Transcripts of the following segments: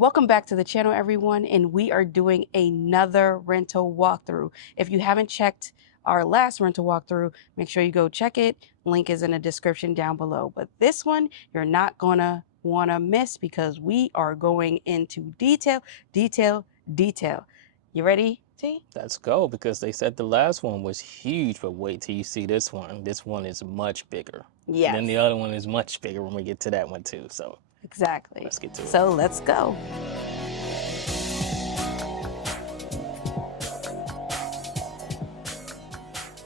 Welcome back to the channel, everyone, and we are doing another rental walkthrough. If you haven't checked our last rental walkthrough, make sure you go check it. Link is in the description down below. But this one, you're not gonna wanna miss because we are going into detail, detail, detail. You ready, T? Let's go, because they said the last one was huge, but wait till you see this one. This one is much bigger. Yes. And then the other one is much bigger when we get to that one too. So exactly. Let's get to it. So let's go.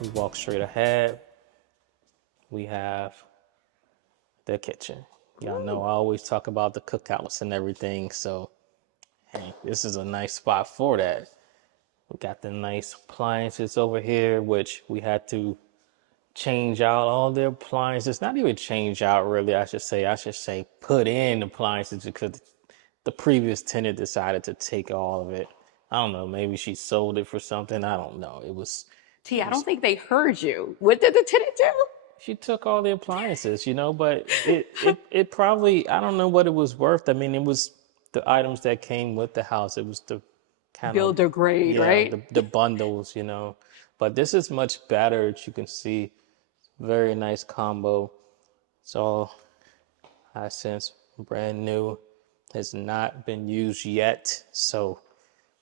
We walk straight ahead. We have the kitchen. Y'all know I always talk about the cookouts and everything. So hey, this is a nice spot for that. We got the nice appliances over here, which we had to change out all the appliances. Not even change out, really. I should say put in appliances, because the previous tenant decided to take all of it. I don't know. Maybe she sold it for something. I don't know. T, I don't think they heard you. What did the tenant do? She took all the appliances, but it probably, I don't know what it was worth. I mean, it was the items that came with the house. It was the kind Builder grade, right? the bundles, But this is much better, as you can see. Very nice combo. It's all Hisense, brand new, has not been used yet. So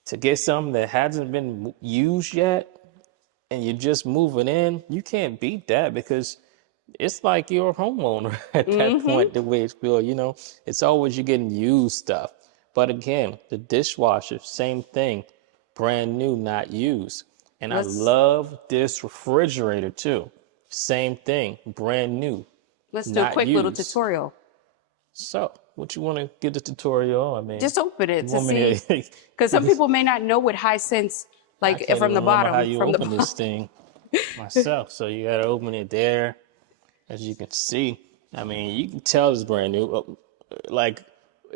to get something that hasn't been used yet and you're just moving in, you can't beat that, because it's like you're a homeowner at that point, the way it's built, It's always you're getting used stuff. But again, the dishwasher, same thing, brand new, not used. And I love this refrigerator too. Same thing, brand new. Let's do a quick little tutorial. So, what you want to get the tutorial? I mean, just open it to see, because some people may not know what Hisense, like from the bottom. How you from open this thing myself? So you got to open it there, as you can see. I mean, you can tell it's brand new. Like,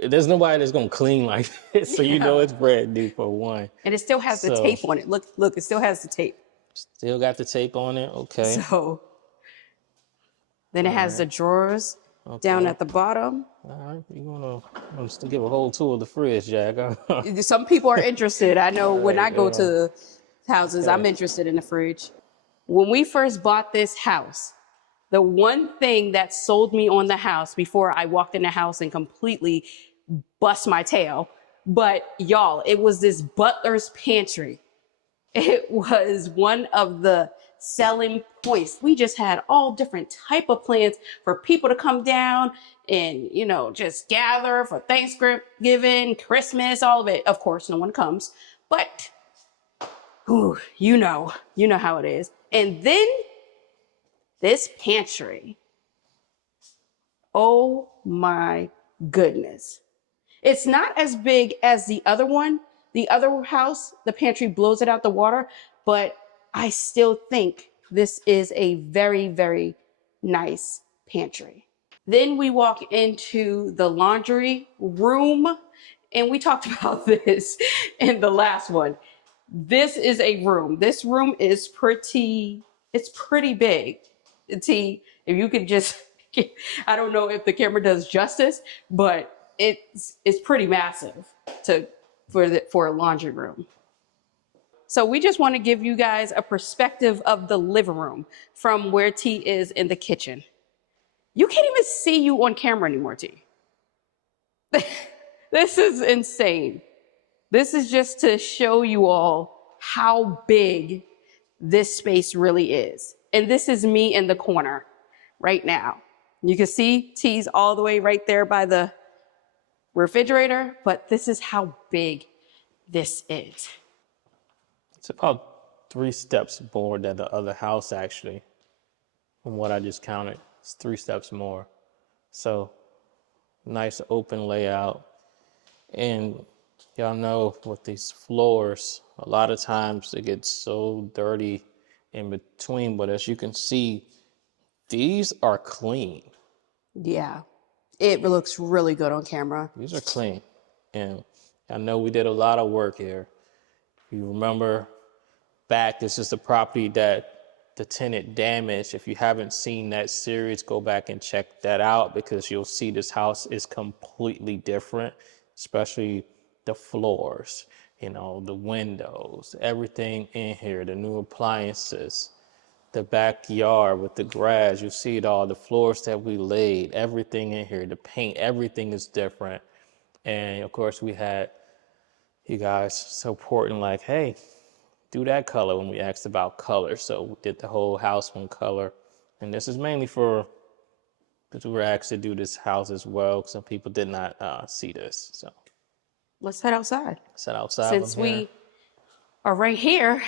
there's nobody that's gonna clean like this, so you know it's brand new for one. And it still has the tape on it. Look, it still has the tape. Still got the tape on it. Okay. So then it has the drawers down at the bottom. All right, you wanna give a whole tour of the fridge, Jack? Some people are interested. I know when I go to houses, I'm interested in the fridge. When we first bought this house, the one thing that sold me on the house before I walked in the house and completely bust my tail, but y'all, it was this butler's pantry. It was one of the selling points. We just had all different type of plans for people to come down and, just gather for Thanksgiving, Christmas, all of it. Of course, no one comes, but you know how it is. And then this pantry, oh my goodness. It's not as big as the other one. The other house, the pantry blows it out the water, but I still think this is a very, very nice pantry. Then we walk into the laundry room, and we talked about this in the last one. This is a room. This room is pretty big. T, if you could just, I don't know if the camera does justice, but it's pretty massive for a laundry room. So we just want to give you guys a perspective of the living room from where T is in the kitchen. You can't even see you on camera anymore, T. This is insane. This is just to show you all how big this space really is. And this is me in the corner right now. You can see T's all the way right there by the refrigerator, but this is how big this is. It's about 3 steps more than the other house, actually. From what I just counted, it's 3 steps more. So, nice open layout. And y'all know with these floors, a lot of times it gets so dirty in between, but as you can see, these are clean. Yeah, it looks really good on camera. These are clean. And I know we did a lot of work here. You remember back, this is the property that the tenant damaged. If you haven't seen that series, go back and check that out, because you'll see this house is completely different. especially the floors, you know, the windows, everything in here, the new appliances, the backyard with the grass. You see it all, the floors that we laid, everything in here, the paint, everything is different. And of course, we had you guys supporting, like, hey, do that color when we asked about color. So we did the whole house one color. And this is mainly for, because we were asked to do this house as well. Some people did not see this. So Let's head outside. sit outside from Since here. we are right here,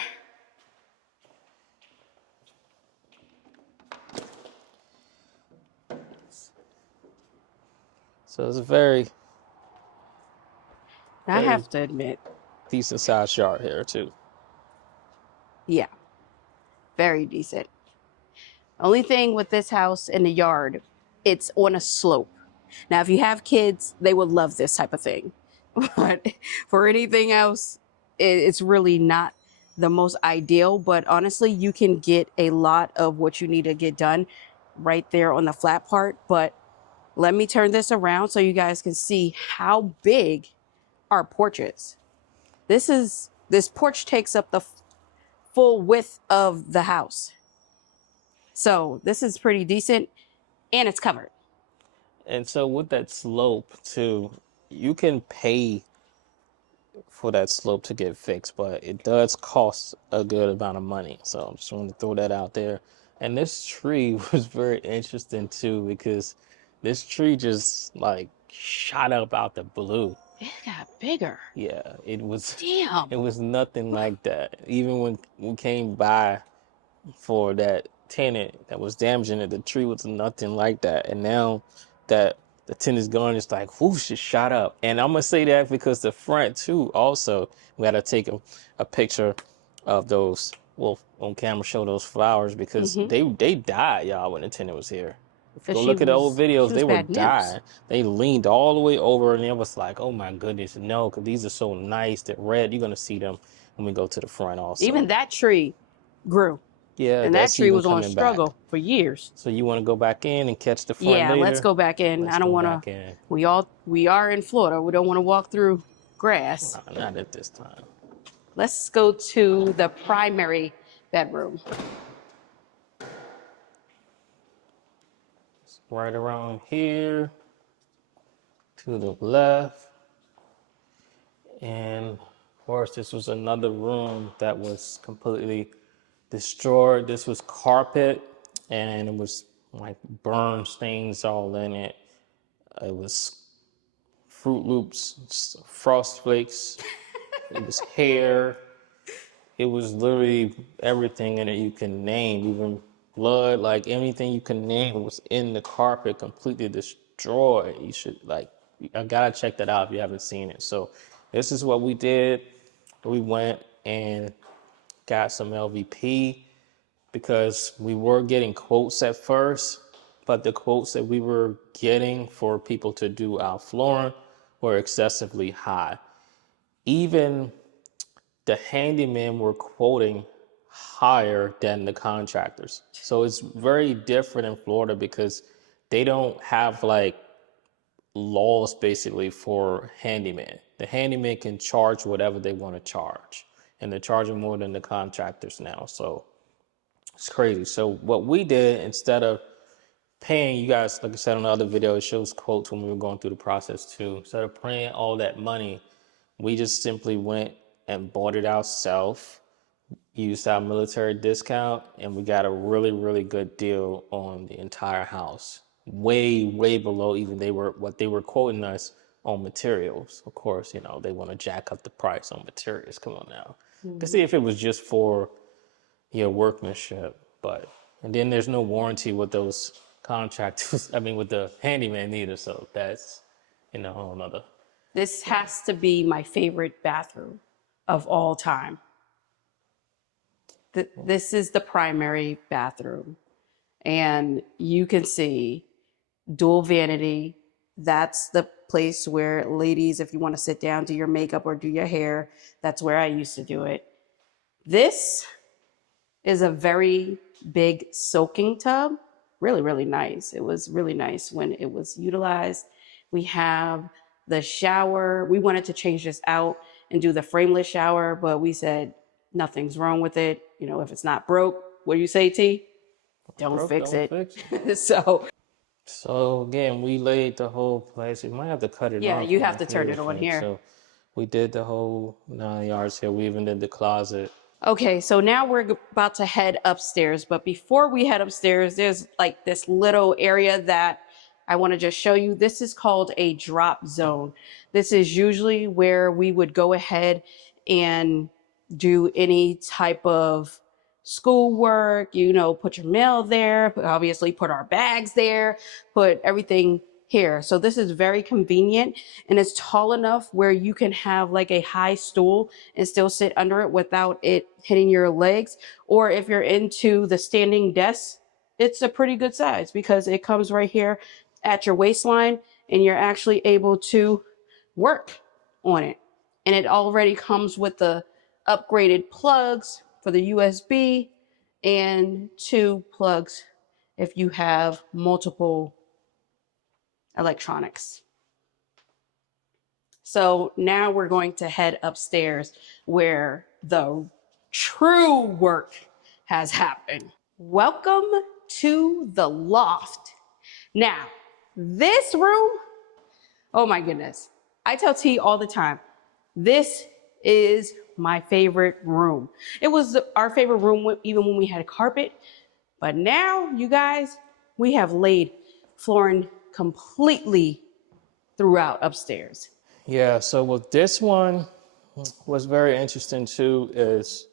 So it's a very, I have to admit, decent sized yard here too. yeah, very decent. Only thing with this house in the yard, it's on a slope. Now, if you have kids, they would love this type of thing. But for anything else, it's really not the most ideal. But honestly, you can get a lot of what you need to get done right there on the flat part. But let me turn this around so you guys can see how big our porch is. This porch takes up the full width of the house. So this is pretty decent, and it's covered. And so with that slope too, you can pay for that slope to get fixed, but it does cost a good amount of money. So I just wanted to throw that out there. And this tree was very interesting too, because this tree just like shot up out the blue. It got bigger. Yeah, it was. Damn. It was nothing like that. Even when we came by for that tenant that was damaging it, the tree was nothing like that. And now that the tenant's gone, it's like whoosh, it shot up. And I'm gonna say that because the front too, also, we had to take a picture of those. Well, on camera, show those flowers because they died, y'all, when the tenant was here. If you go look at the old videos, they were dying. They leaned all the way over, and it was like, oh my goodness, no, because these are so nice. They're red. You're gonna see them when we go to the front also. Even that tree grew. Yeah, and that tree was on struggle for years. So you want to go back in and catch the front later? Yeah, let's go back in. I don't want to. We are in Florida. We don't want to walk through grass. No, not at this time. Let's go to the primary bedroom. It's right around here to the left. And of course, this was another room that was completely destroyed. This was carpet, and it was like burn stains all in it. It was Fruit Loops, Frost Flakes. It was hair. It was literally everything in it you can name, even blood, like anything you can name was in the carpet, completely destroyed. You should I gotta check that out if you haven't seen it. So this is what we did. We went and got some LVP because we were getting quotes at first, but the quotes that we were getting for people to do our flooring were excessively high. Even the handymen were quoting higher than the contractors. So it's very different in Florida because they don't have like laws basically for handyman. The handyman can charge whatever they want to charge, and they're charging more than the contractors now. So it's crazy. So what we did, instead of paying, you guys, like I said on the other video, it shows quotes when we were going through the process too. Instead of paying all that money, we just simply went and bought it ourselves, used our military discount, and we got a really, really good deal on the entire house. Way, way below even what they were quoting us on materials. Of course, you know, they want to jack up the price on materials. Come on now. To see if it was just for your workmanship, and then there's no warranty with those contractors. I mean, with the handyman either. So that's a whole nother. This has to be my favorite bathroom of all time. This is the primary bathroom, and you can see dual vanity. That's the place where ladies, if you want to sit down, do your makeup or do your hair, that's where I used to do it. This is a very big soaking tub. Really, really nice. It was really nice when it was utilized. We have The shower, we wanted to change this out and do the frameless shower, but we said nothing's wrong with it. You know, if it's not broke, what do you say, T? Don't Broke, fix don't it. fix it. So So again, we laid the whole place. We might have to cut it yeah, off you have on to turn here, it on but here. so we did the whole 9 yards here. We even did the closet. Okay, so now we're about to head upstairs, but before we head upstairs, there's like this little area that I want to just show you. This is called a drop zone. This is usually where we would go ahead and do any type of schoolwork, you know, put your mail there, obviously put our bags there, put everything here. So this is very convenient, and it's tall enough where you can have like a high stool and still sit under it without it hitting your legs. Or if you're into the standing desk, it's a pretty good size because it comes right here at your waistline and you're actually able to work on it. And it already comes with the upgraded plugs for the USB and 2 plugs if you have multiple electronics. So now we're going to head upstairs where the true work has happened. Welcome to the loft. Now, this room, oh my goodness. I tell T all the time, this is my favorite room. It was our favorite room even when we had carpet, but now, you guys, we have laid flooring completely throughout upstairs. Yeah, so with this one, what's very interesting too is,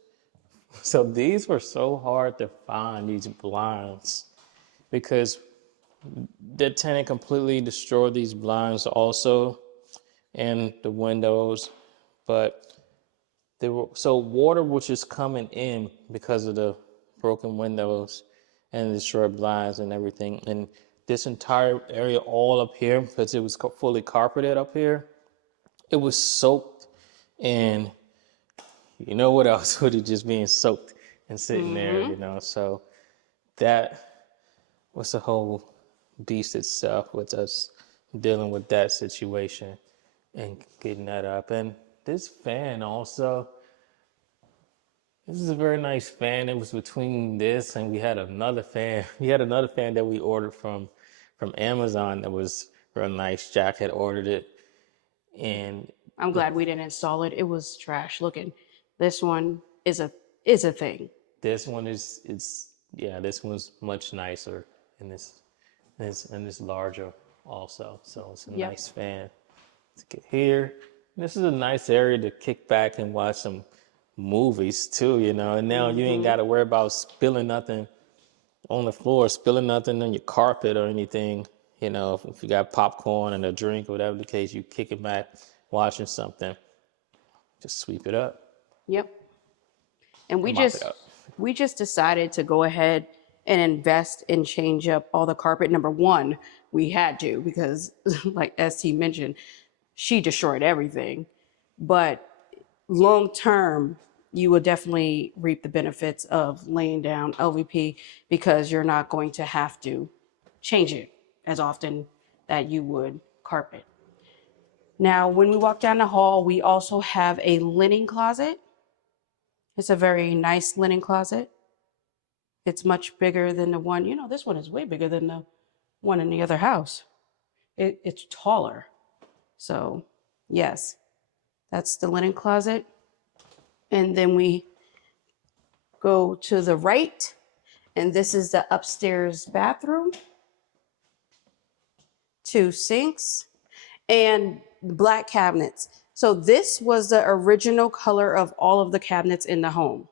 so these were so hard to find, these blinds, because the tenant completely destroyed these blinds also and the windows, but they were, so water was just coming in because of the broken windows and the destroyed blinds and everything. And this entire area all up here, because it was fully carpeted up here, it was soaked. And you know what else with it just being soaked and sitting there, you know? So that was the whole beast itself with us dealing with that situation and getting that up. And this fan also, this is a very nice fan. It was between this and we had another fan. We had another fan that we ordered from Amazon that was real nice. Jack had ordered it. And I'm glad we didn't install it. It was trash looking. This one is a thing. this one is yeah, this one's much nicer and this larger also. So it's a nice fan to get here. This is a nice area to kick back and watch some movies too, you know. And now you ain't got to worry about spilling nothing on the floor, spilling nothing on your carpet or anything. You know, if you got popcorn and a drink or whatever the case, you kick it back, watching something, just sweep it up. Yep. And we Mop it up. just decided to go ahead and invest and change up all the carpet. Number one, we had to because like ST mentioned, she destroyed everything. But long term, you will definitely reap the benefits of laying down LVP because you're not going to have to change it as often that you would carpet. Now, when we walk down the hall, we also have a linen closet. It's a very nice linen closet. It's much bigger than the one, you know, this one is way bigger than the one in the other house. It's taller. So, yes, that's the linen closet. And then we go to the right, and this is the upstairs bathroom. 2 sinks and black cabinets. So this was the original color of all of the cabinets in the home.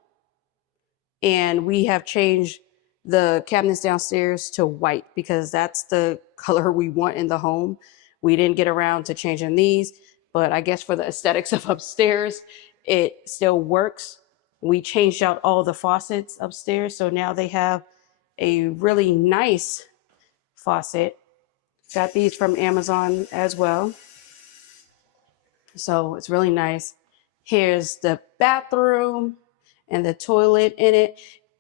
And we have changed the cabinets downstairs to white because that's the color we want in the home. We didn't get around to changing these, but I guess for the aesthetics of upstairs, it still works. We changed out all the faucets upstairs, so now they have a really nice faucet. Got these from Amazon as well. So it's really nice. Here's the bathroom and the toilet in it.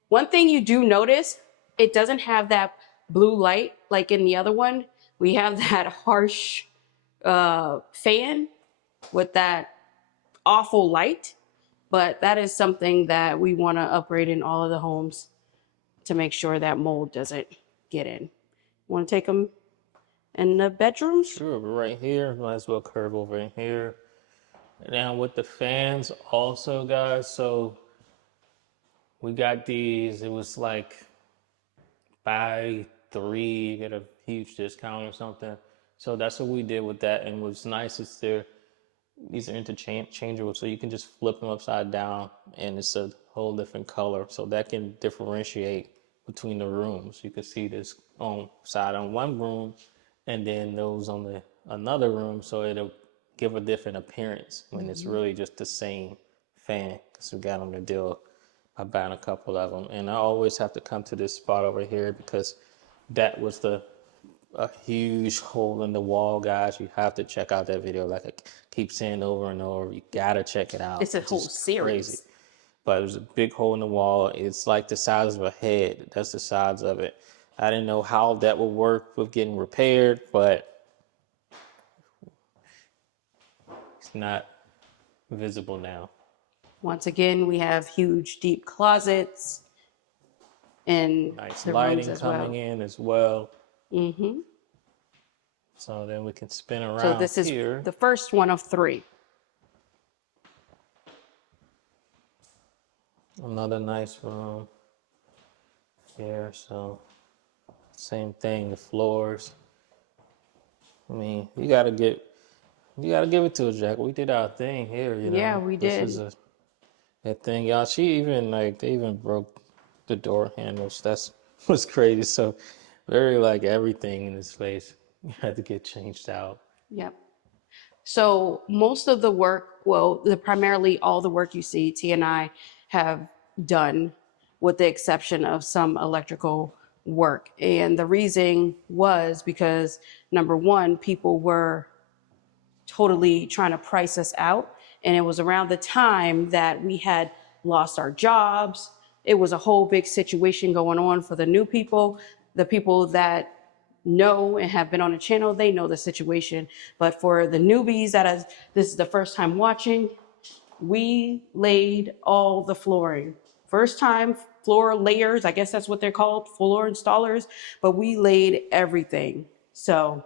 One thing you do notice, it doesn't have that blue light like in the other one. We have that harsh fan with that awful light, but that is something that we want to upgrade in all of the homes to make sure that mold doesn't get in. Want to take them in the bedrooms? Sure, but right here, might as well curve over in here. Now with the fans also, guys, so we got these, it was like buy 3, you get a huge discount or something. So that's what we did with that. And what's nice is these are interchangeable, so you can just flip them upside down and it's a whole different color. So that can differentiate between the rooms. You can see this on side on one room and then those on the another room, so it'll give a different appearance when it's really just the same fan, because we got them to deal by buying a couple of them. And I always have to come to this spot over here because that was a huge hole in the wall, guys. You have to check out that video. Like I keep saying over and over, you gotta check it out. It's a whole series. Crazy. But there's a big hole in the wall. It's like the size of a head. That's the size of it. I didn't know how that would work with getting repaired, but it's not visible now. Once again, we have huge, deep closets and Nice the lighting rooms as coming well. in as well. Mm-hmm. So then we can spin around So this is here. the first one of 3. Another nice room here. So same thing, the floors. I mean, you gotta give it to us, Jack. We did our thing here, you know. Yeah, we did. This is a thing, y'all. They even broke the door handles. That's was crazy. So very like everything in this place had to get changed out. Yep. So most of the work, well, primarily all the work you see, T and I have done, with the exception of some electrical work. And the reason was because, number one, people were totally trying to price us out. And it was around the time that we had lost our jobs. It was a whole big situation going on for the new people. The people that know and have been on the channel, they know the situation. But for the newbies this is the first time watching, we laid all the flooring. First time floor layers, I guess that's what they're called, floor installers, but we laid everything. So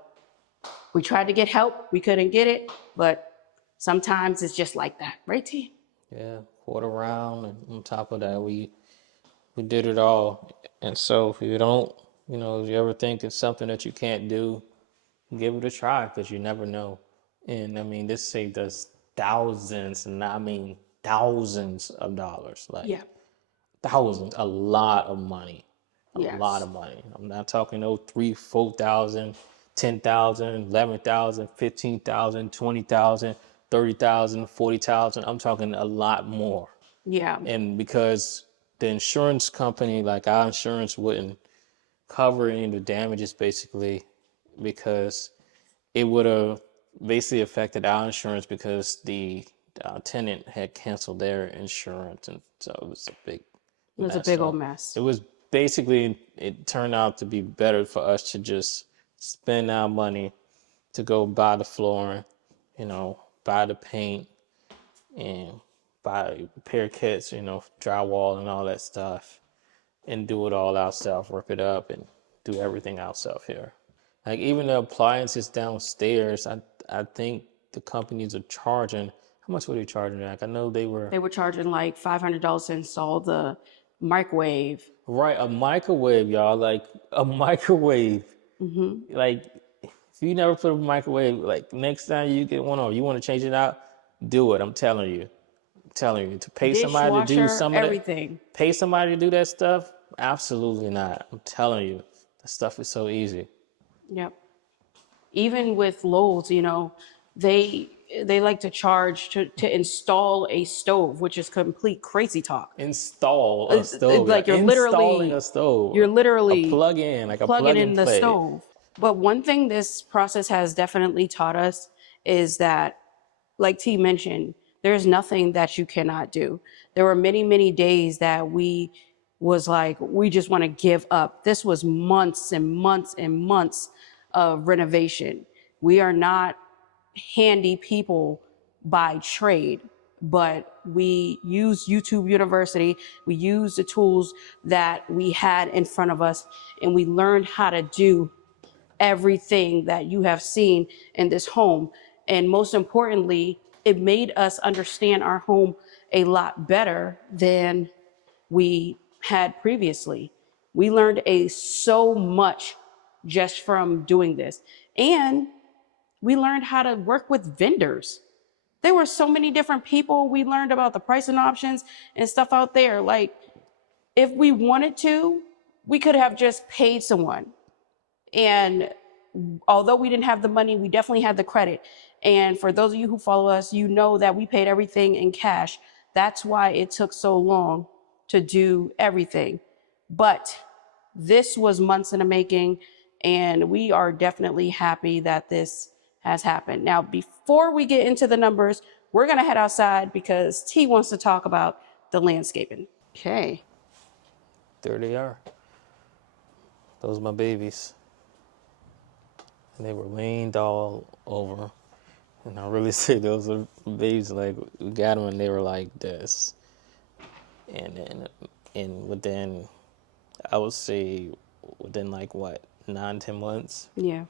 we tried to get help, we couldn't get it, but sometimes it's just like that, right, T? Yeah, quarter round, and on top of that, we did it all. And so if you don't, if you ever think it's something that you can't do, give it a try, because you never know. And I mean, this saved us thousands, and I mean thousands of dollars, like Yeah. thousands, a lot of money, a Yes. lot of money. I'm not talking 3, 4,000, 10,000, 11,000, 15,000, 20,000, 30,000, 40,000. I'm talking a lot more. Yeah. And because the insurance company, like our insurance, wouldn't cover any of the damages, basically, because it would have basically affected our insurance, because the tenant had canceled their insurance, and so it was a big It was a mess. big So old mess. it was basically, it turned out to be better for us to just spend our money to go buy the flooring, buy the paint, and buy repair kits, drywall and all that stuff, and do it all ourselves, rip it up and do everything ourselves here. Like even the appliances downstairs, I think the companies are charging. How much were they charging, Jack? I know they were charging like $500 to install the microwave. right, a microwave, y'all. Like a microwave. Mm-hmm. Like if you never put a microwave, like next time you get one or you want to change it out, do it. I'm telling you. To pay somebody to do Dishwasher, some of everything. that, pay somebody to do that stuff? Absolutely not. I'm telling you, that stuff is so easy. Yep. Even with Lowe's, they like to charge to install a stove, which is complete crazy talk. Install a stove. Like you're installing a stove. You're literally a plug-in, like a plugging plug in and the play. stove. But one thing this process has definitely taught us is that, like T mentioned, there's nothing that you cannot do. There were many, many days that we just want to give up. This was months and months and months of renovation. We are not handy people by trade, but we used YouTube University. We used the tools that we had in front of us, and we learned how to do everything that you have seen in this home. And most importantly, it made us understand our home a lot better than we had previously. We learned so much just from doing this. And we learned how to work with vendors. There were so many different people. We learned about the pricing options and stuff out there. Like, if we wanted to, we could have just paid someone. And although we didn't have the money, we definitely had the credit. And for those of you who follow us, you know that we paid everything in cash. That's why it took so long to do everything. But this was months in the making, and we are definitely happy that this has happened. Now, before we get into the numbers, we're gonna head outside because T wants to talk about the landscaping. Okay. There they are. Those are my babies. And they were leaned all over. And I really say those are babies, like, we got them and they were like this. And within, I would say, within like what, 9-10 months? Yeah.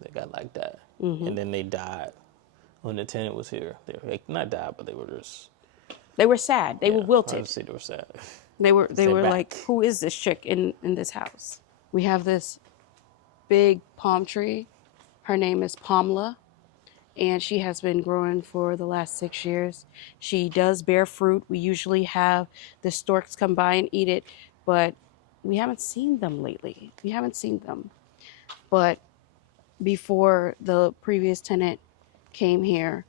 They got like that. And then they died when the tenant was here. They were like, not died, but they were just. They were sad. They were I wilted. would say they were sad. They were back. like, who is this chick in this house? We have this big palm tree. Her name is Pamela, and she has been growing for the last 6 years. She does bear fruit. We usually have the storks come by and eat it, but we haven't seen them lately. We haven't seen them. But before the previous tenant came here,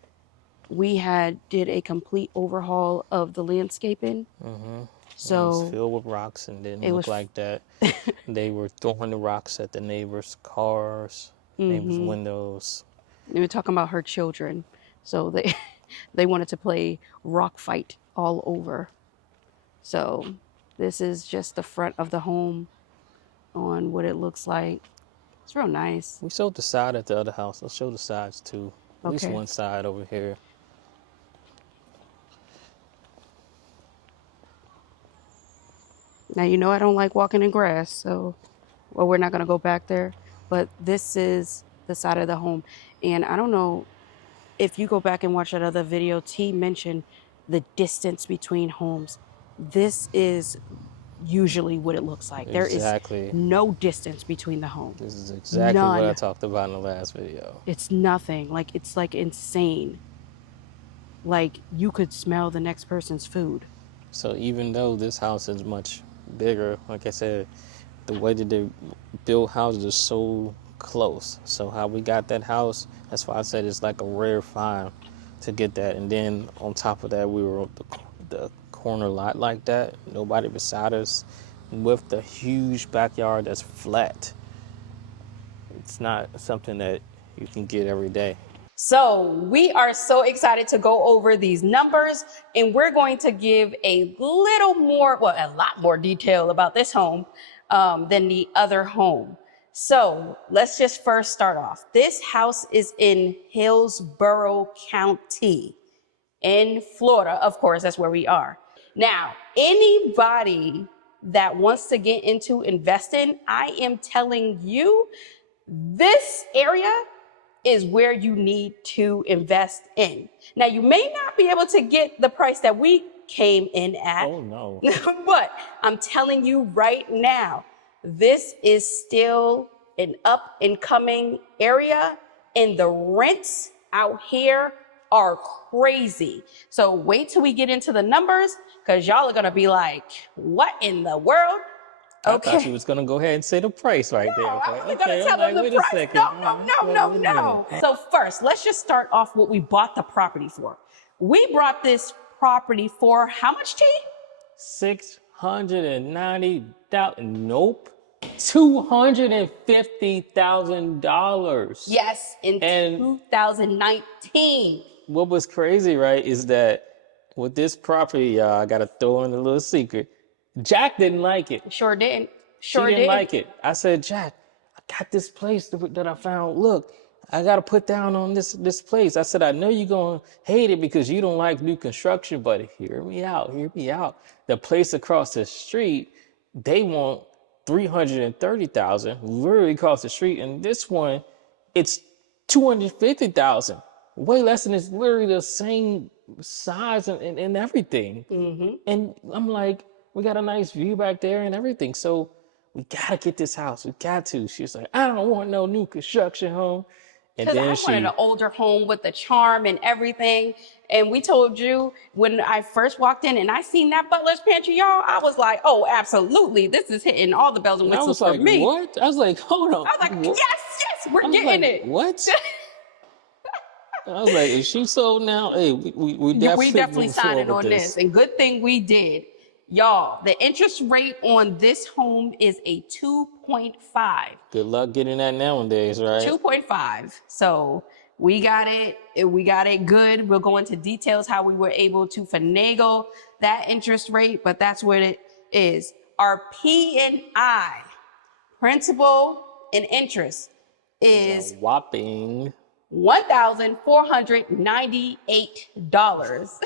we did a complete overhaul of the landscaping. So it was filled with rocks and didn't look like that. They were throwing the rocks at the neighbors' cars, neighbors' windows. we were talking about her children. So they wanted to play rock fight all over. So this is just the front of the home on what it looks like. It's real nice. We showed the side at the other house. Let's show the sides too. At least Okay. one side over here. Now, you know I don't like walking in grass, so, well, we're not going to go back there. But this is the side of the home. And I don't know if you go back and watch that other video, T mentioned the distance between homes. This is usually what it looks like. Exactly. There is no distance between the homes. This is exactly None. what I talked about in the last video. It's nothing. Like, it's like insane. Like, you could smell the next person's food. So even though this house is much bigger, like I said, the way that they build houses is so close. So how we got that house, that's why I said it's like a rare find to get that. And then on top of that, we were on the corner lot like that, nobody beside us, with the huge backyard that's flat. It's not something that you can get every day. So we are so excited to go over these numbers, and we're going to give a little more, well, a lot more detail about this home than the other home. So let's just first start off. This house is in Hillsborough County in Florida. Of course, that's where we are. Now, anybody that wants to get into investing, I am telling you, this area is where you need to invest in. Now, you may not be able to get the price that we came in at. Oh, no. But I'm telling you right now, this is still an up and coming area, and the rents out here are crazy. So wait till we get into the numbers, because y'all are gonna be like, what in the world? Okay. I thought you was gonna go ahead and say the price right there. No, Okay. I wasn't gonna tell them the wait a price. second. No. So first, let's just start off what we bought the property for. We bought this property for how much, T? $690,000. Nope. $250,000. Yes, in 2019. What was crazy, right, is that with this property, y'all, I gotta throw in a little secret. Jack didn't like it. Sure didn't. She didn't like it. I said, Jack, I got this place that I found. Look, I got to put down on this place. I said, I know you're going to hate it because you don't like new construction, but hear me out, hear me out. The place across the street, they want 330,000 literally across the street. And this one, it's 250,000. Way less than it's literally the same size and everything. And I'm like, we got a nice view back there and everything. So we got to get this house. We got to. She was like, I don't want no new construction home. And Because I then wanted an older home with the charm and everything. And we told you when I first walked in and I seen that butler's pantry, y'all, I was like, oh, absolutely. This is hitting all the bells and I whistles was like, for me. what? I was like, hold on. I was like, what? yes, we're I was getting like, it. what? I was like, is she sold now? Hey, we definitely signing on on this. And good thing we did. Y'all, the interest rate on this home is a 2.5. Good luck getting that nowadays, right? 2.5. So we got it. We got it good. We'll go into details how we were able to finagle that interest rate, but that's what it is. Our P&I, principal and interest, is a whopping $1,498.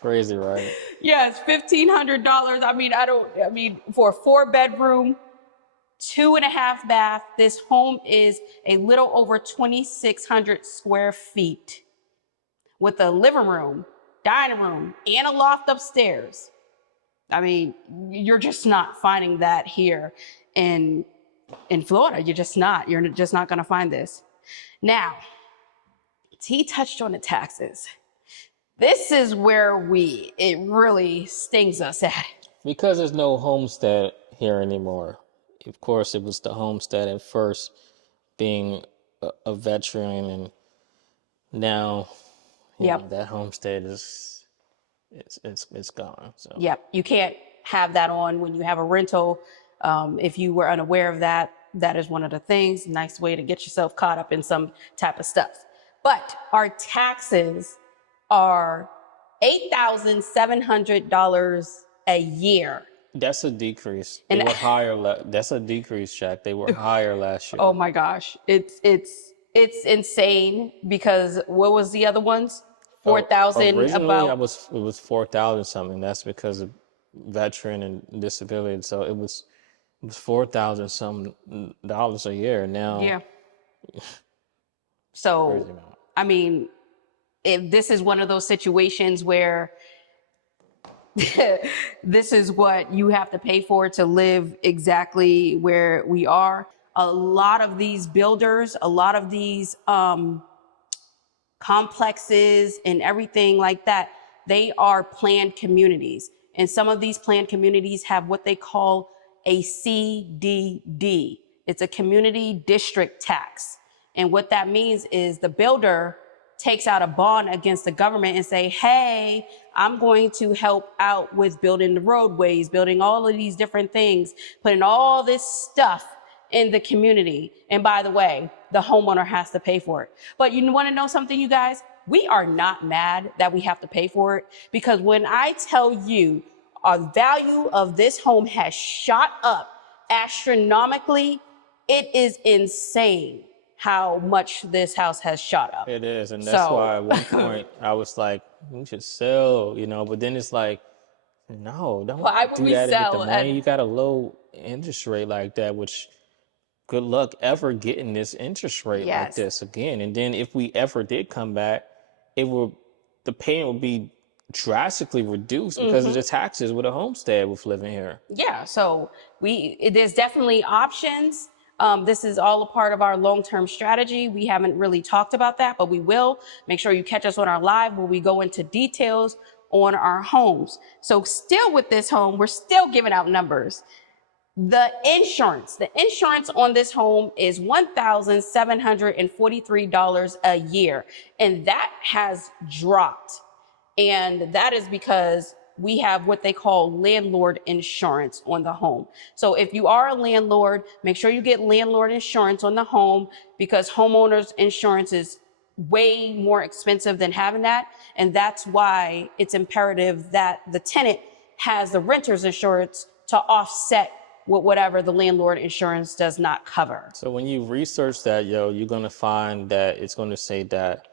crazy, right? Yes, $1,500. I mean, for a 4-bedroom, 2.5 bath, this home is a little over 2,600 square feet with a living room, dining room, and a loft upstairs. I mean, you're just not finding that here in Florida. You're just not going to find this. Now, T touched on the taxes. This is where it really stings us at. Because there's no homestead here anymore. Of course, it was the homestead at first, being a veteran, and now you know, that homestead is it's gone. So yep, you can't have that on when you have a rental. If you were unaware of that, that is one of the things. Nice way to get yourself caught up in some type of stuff. But our taxes are $8,700 a year. that's a decrease. They were higher. That's a decrease, Jack. They were higher last year. Oh my gosh, it's insane because what was the other ones? 4,000. Originally, it was 4,000 something. That's because of veteran and disability. So it was 4,000 some dollars a year. Now, yeah. So I mean, if this is one of those situations where this is what you have to pay for to live exactly where we are. A lot of these builders, a lot of these complexes and everything like that, they are planned communities. And some of these planned communities have what they call a CDD. It's a community district tax. And what that means is the builder takes out a bond against the government and say, hey, I'm going to help out with building the roadways, building all of these different things, putting all this stuff in the community. And by the way, the homeowner has to pay for it. But you want to know something, you guys? We are not mad that we have to pay for it, because when I tell you our value of this home has shot up astronomically, it is insane how much this house has shot up. It is, and that's why at one point I was like, we should sell, you know, but then it's like, no, don't do that and get the money. You got a low interest rate like that, which good luck ever getting this interest rate like this again. And then if we ever did come back, the payment would be drastically reduced because of the taxes with a homestead with living here. Yeah, so there's definitely options. This is all a part of our long-term strategy. We haven't really talked about that, but we will. Make sure you catch us on our live where we go into details on our homes. So still with this home, we're still giving out numbers. The insurance on this home is $1,743 a year, and that has dropped. And that is because we have what they call landlord insurance on the home. So if you are a landlord, make sure you get landlord insurance on the home, because homeowners insurance is way more expensive than having that. And that's why it's imperative that the tenant has the renter's insurance to offset with whatever the landlord insurance does not cover. So when you research that, you're going to find that it's going to say that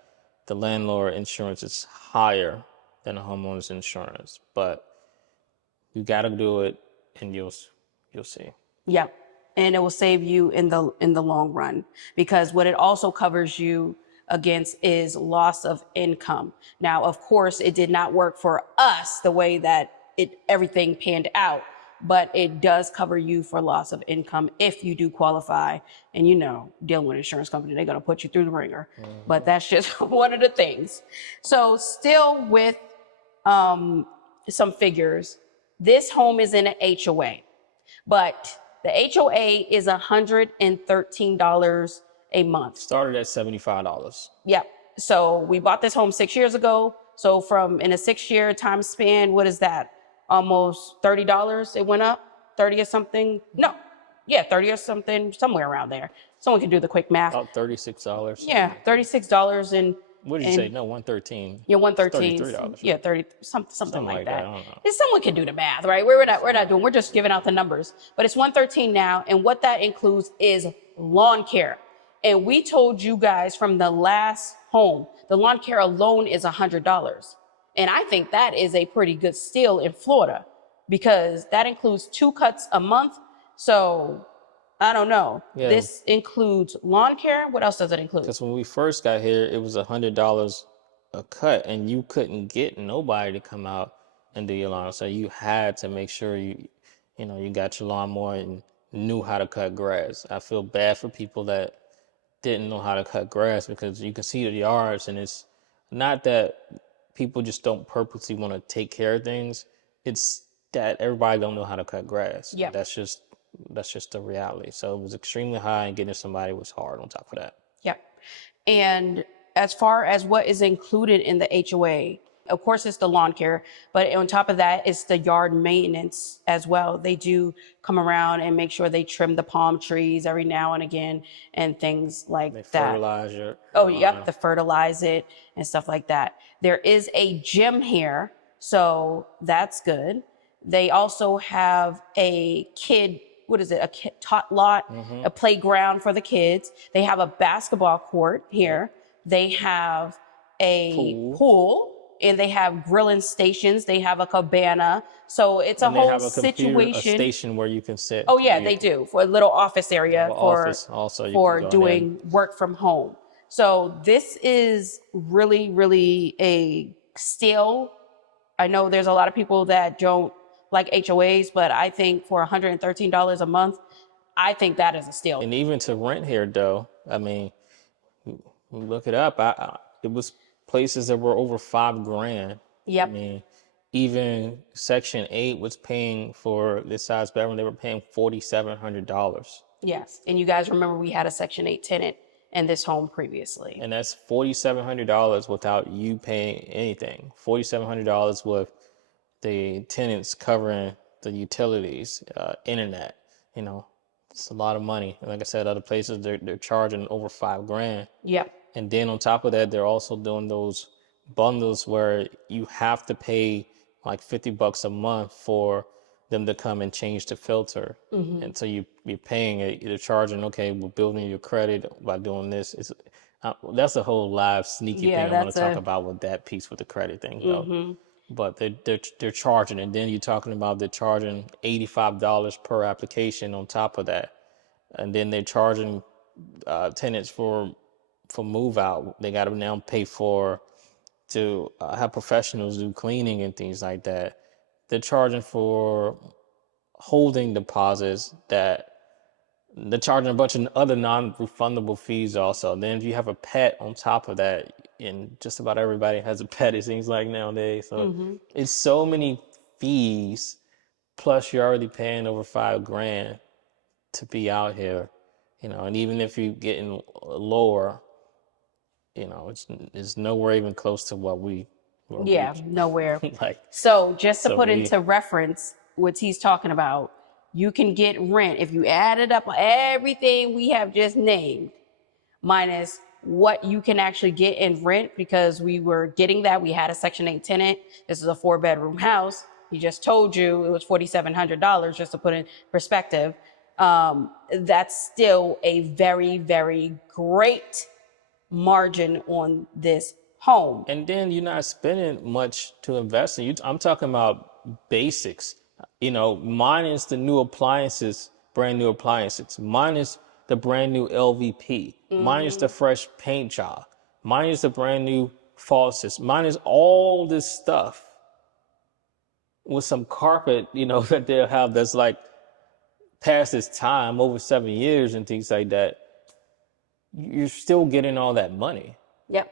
the landlord insurance is higher than the homeowner's insurance, but you got to do it, and you'll see. Yep. And it will save you in the long run, because what it also covers you against is loss of income. Now, of course, it did not work for us the way that everything panned out, but it does cover you for loss of income if you do qualify. And dealing with an insurance company, they're going to put you through the ringer. But that's just one of the things. So still with some figures, this home is in an HOA, but the HOA is $113 a month. Started at $75. Yep. So we bought this home 6 years ago. So in a 6-year time span, what is that? Almost $30 it went up? 30 or something? No. Yeah, 30 or something, somewhere around there. Someone can do the quick math. About $36. Yeah, $36 and what did you say? No, 113. Yeah, 113. $33. Yeah, 30 something like that. I don't know. If someone can do the math, right? We're not doing. We're just giving out the numbers. But it's 113 now, and what that includes is lawn care. And we told you guys from the last home, the lawn care alone is $100. And I think that is a pretty good steal in Florida, because that includes 2 cuts a month. So I don't know. Yeah. This includes lawn care. What else does it include? Because when we first got here, it was $100 a cut, and you couldn't get nobody to come out and do your lawn. So you had to make sure you got your lawnmower and knew how to cut grass. I feel bad for people that didn't know how to cut grass, because you can see the yards, and it's not that people just don't purposely want to take care of things. It's that everybody don't know how to cut grass. Yeah. That's just the reality. So it was extremely high, and getting somebody was hard on top of that. Yep. And as far as what is included in the HOA, of course, it's the lawn care, but on top of that, it's the yard maintenance as well. They do come around and make sure they trim the palm trees every now and again and things like that. They fertilize it. Oh, yep. They fertilize it and stuff like that. There is a gym here, so that's good. They also have a kid tot lot, a playground for the kids. They have a basketball court here. They have a pool, and they have grilling stations. They have a cabana. So it's a whole situation. A station where you can sit. Oh yeah, they do, for a little office area for doing work from home. So this is really, really a steal. I know there's a lot of people that don't like HOAs, but I think for $113 a month, I think that is a steal. And even to rent here, though, I mean, look it up. It was places that were over $5,000. Yep. I mean, even Section 8 was paying for this size bedroom. They were paying $4,700. Yes, and you guys remember we had a Section 8 tenant in this home previously. And that's $4,700 without you paying anything. $4,700 with the tenants covering the utilities, internet. It's a lot of money. And like I said, other places they're charging over $5,000. Yep. And then on top of that, they're also doing those bundles where you have to pay like $50 a month for them to come and change the filter. Mm-hmm. And so you're paying it. They're charging. Okay, we're building your credit by doing this. That's a whole live sneaky thing I want to talk about with that piece with the credit thing, though. Mm-hmm. But they're charging, and then you're talking about they're charging $85 per application on top of that, and then they're charging tenants for move out. They got to now pay to have professionals do cleaning and things like that. They're charging for holding deposits. They're charging a bunch of other non-refundable fees also. Then if you have a pet on top of that, and just about everybody has a pet, it seems like nowadays. So it's so many fees, plus you're already paying over $5,000 to be out here, and even if you're getting lower, it's nowhere even close to what nowhere. So just to put into reference what he's talking about, you can get rent if you added up everything we have just named minus what you can actually get in rent, because we were getting that. We had a Section 8 tenant. This is a 4-bedroom house. he just told you it was $4,700, just to put in perspective. That's still a very, very great margin on this home. And then you're not spending much to invest in. I'm talking about basics, minus the new appliances, brand new appliances, minus the brand new LVP, minus the fresh paint job, minus the brand new faucets, minus all this stuff with some carpet, that they'll have that's like past its time, over 7 years and things like that. You're still getting all that money. Yep.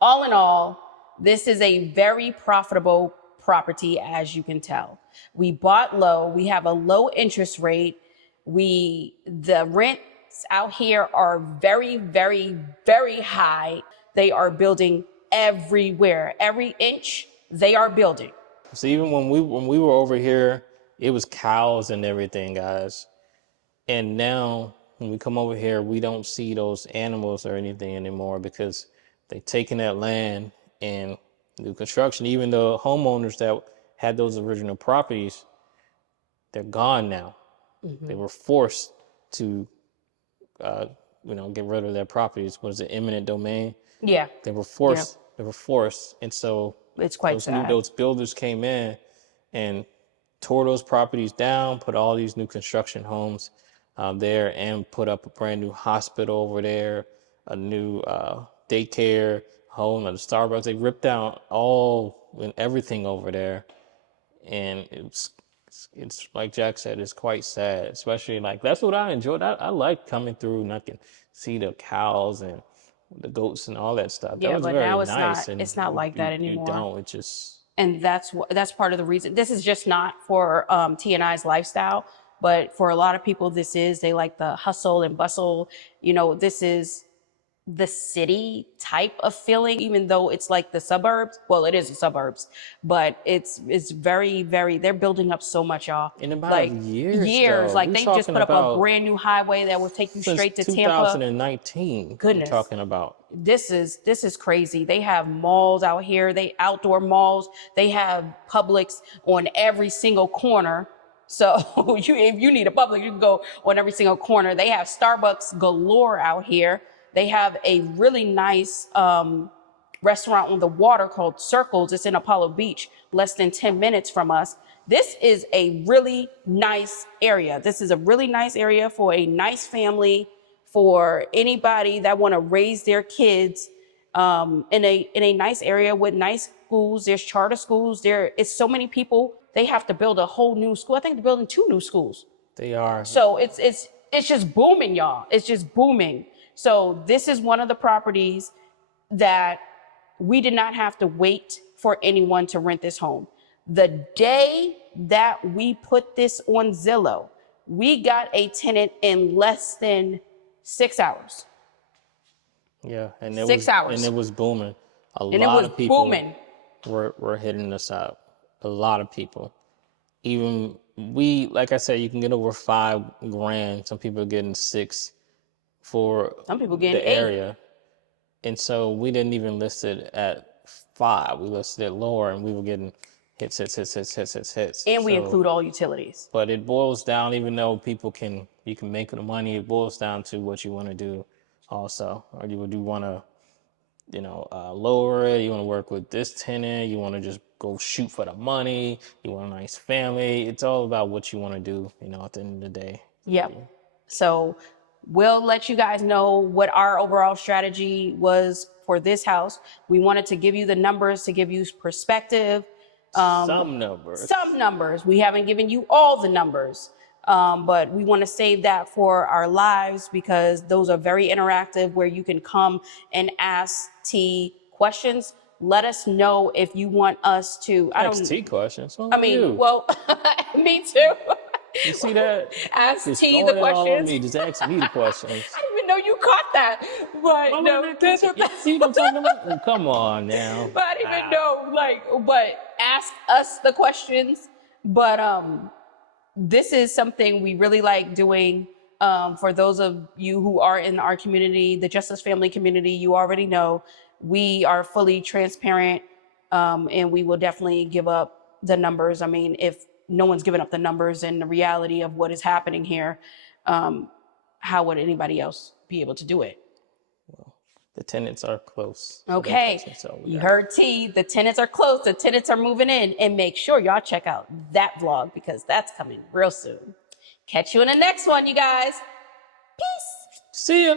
All in all, this is a very profitable property, as you can tell. We bought low. We have a low interest rate. The rents out here are very, very, very high. They are building everywhere. Every inch they are building. So even when we were over here, it was cows and everything, guys. And now when we come over here, we don't see those animals or anything anymore because they've taken that land and new construction. Even the homeowners that had those original properties, they're gone now. They were forced to, get rid of their properties. Was it eminent domain? Yeah. They were forced. Yeah. They were forced, and so it's quite sad. Those builders came in and tore those properties down, put all these new construction homes there, and put up a brand new hospital over there, a new daycare home, a Starbucks. They ripped down all and everything over there, and it's like Jack said, it's quite sad. Especially like that's what I enjoyed. I like coming through and I can see the cows and the goats and all that stuff. Yeah, that was but very now it's nice. not. It's not like that anymore. You don't. It just. And that's part of the reason. This is just not for T&I's lifestyle, but for a lot of people, they like the hustle and bustle. This is the city type of feeling, even though it's like the suburbs. Well, it is the suburbs, but it's very, very, they're building up so much, y'all. In about years, like they just put up a brand new highway that will take you straight to Tampa. 2019. Goodness. We're talking about. This is crazy. They have malls out here. They outdoor malls. They have Publix on every single corner. So if you need a Publix, you can go on every single corner. They have Starbucks galore out here. They have a really nice restaurant on the water called Circles. It's in Apollo Beach, less than 10 minutes from us. This is a really nice area. This is a really nice area for a nice family, for anybody that want to raise their kids in a nice area with nice schools. There's charter schools. There is so many people. They have to build a whole new school. I think they're building 2 new schools. They are. So it's just booming, y'all. It's just booming. So this is one of the properties that we did not have to wait for anyone to rent this home. The day that we put this on Zillow, we got a tenant in less than 6 hours. Yeah, and 6 hours. And it was booming. A lot of people were hitting us up. A lot of people. Even like I said, you can get over $5,000. Some people are getting 6 for some people getting the 8. area. And so we didn't even list it at 5. We listed it lower and we were getting hits. And we include all utilities. But it boils down, even though you can make the money, it boils down to what you want to do also. Or you want to, lower it. You want to work with this tenant. You want to just go shoot for the money. You want a nice family. It's all about what you want to do, at the end of the day. Yep. Yeah. So we'll let you guys know what our overall strategy was for this house. We wanted to give you the numbers to give you perspective. Some numbers. We haven't given you all the numbers, but we want to save that for our lives because those are very interactive where you can come and ask T questions. Let us know if you want us to. Ask T questions. Well, me too. You see that? Ask just T the questions. Just ask me the questions. I didn't even know you caught that. But see what I'm talking about? Well, come on now. But I didn't even know, but ask us the questions. But this is something we really like doing. For those of you who are in our community, the Justice Family community, you already know we are fully transparent. And we will definitely give up the numbers. I mean, if no one's given up the numbers and the reality of what is happening here, how would anybody else be able to do it? The tenants are close. Okay, you heard T. The tenants are close. The tenants are moving in. And make sure y'all check out that vlog because that's coming real soon. Catch you in the next one, you guys. Peace. See ya.